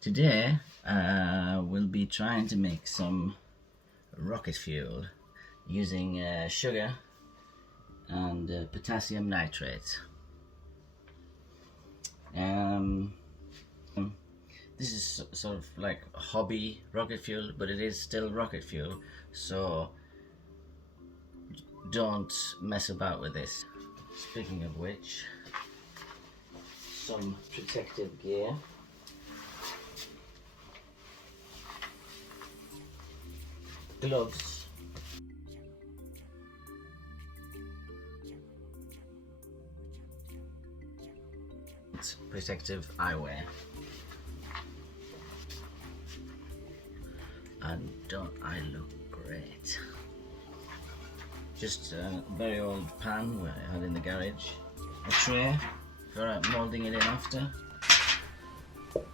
Today we'll be trying to make some rocket fuel using sugar and potassium nitrate. This is sort of like hobby rocket fuel, but it is still rocket fuel, so don't mess about with this. Speaking of which, some protective gear. Gloves, protective eyewear, and don't I look great? Just a very old pan where I had in the garage, a tray for moulding it in after.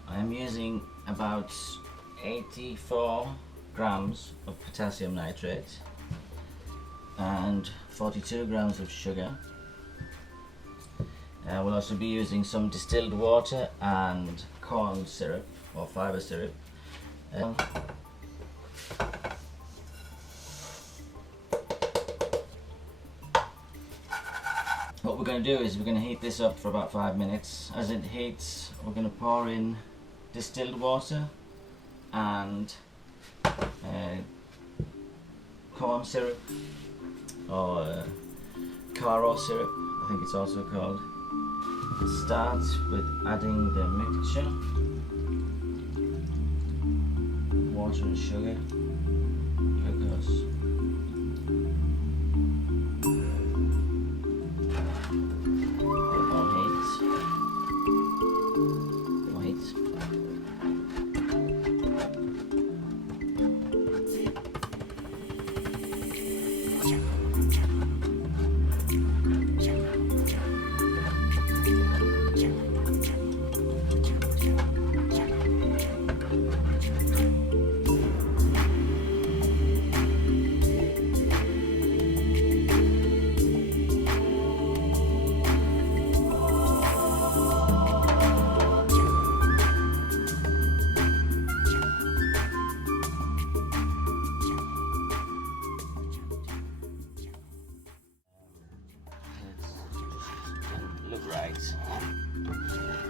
I am using about 84 grams of potassium nitrate and 42 grams of sugar. We'll also be using some distilled water and corn syrup or fibre syrup. What we're going to do is we're going to heat this up for about 5 minutes. As it heats, we're going to pour in distilled water and corn syrup or Caro syrup, I think it's also called. Start with adding the mixture, water and sugar, glucose. More heat. More heat. Look right,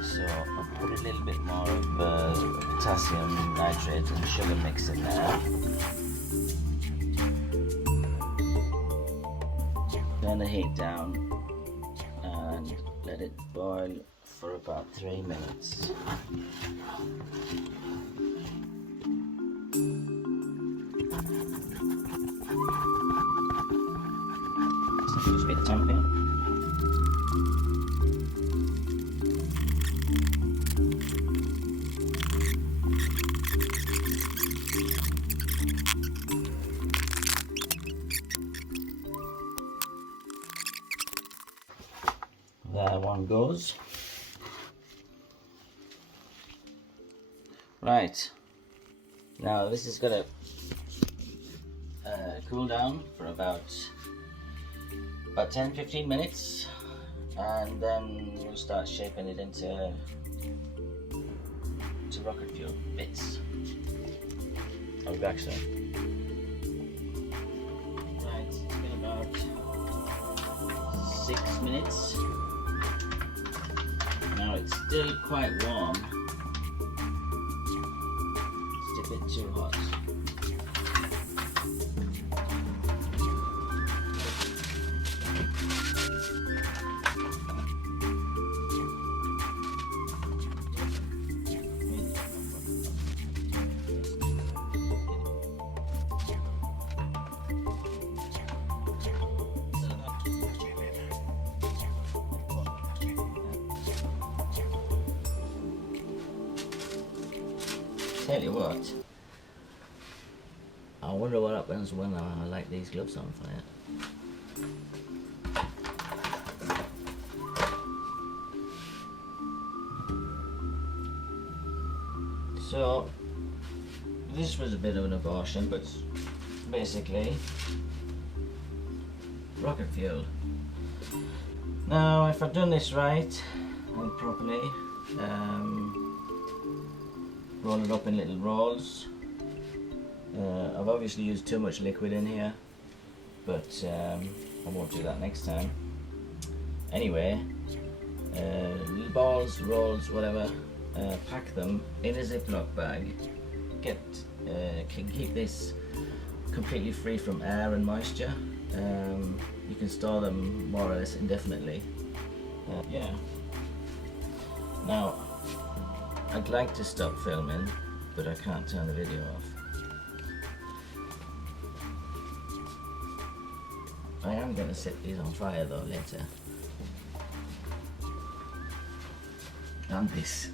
so I'll put a little bit more of potassium nitrate and sugar mix in there. Turn the heat down and let it boil for about 3 minutes. Just get the time here. There one goes. Right, now this is gonna cool down for about 10-15 minutes, and then we'll start shaping it into rocket fuel bits. I'll be back soon. Right, it's been about 6 minutes. Now it's still quite warm. It's a bit too hot. Tell you what, I wonder what happens when I light these gloves on fire. So this was a bit of an abortion, but basically rocket fuel. Now if I've done this right and properly, roll it up in little rolls. I've obviously used too much liquid in here, but I won't do that next time. Anyway, little balls, rolls, whatever, pack them in a Ziploc bag. Can keep this completely free from air and moisture. You can store them more or less indefinitely. Yeah. Now, I'd like to stop filming, but I can't turn the video off. I am going to set these on fire though later. And this.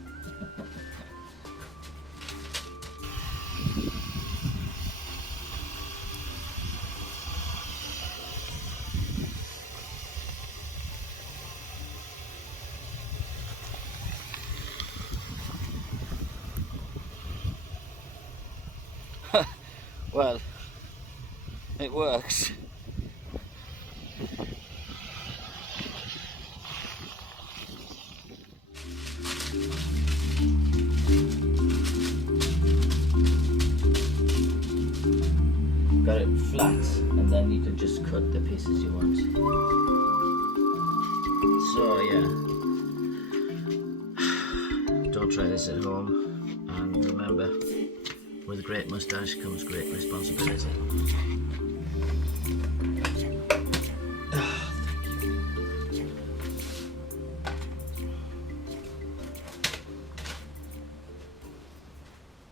Well, it works. Got it flat, and then you can just cut the pieces you want. So yeah, don't try this at home, and remember, with a great moustache comes great responsibility.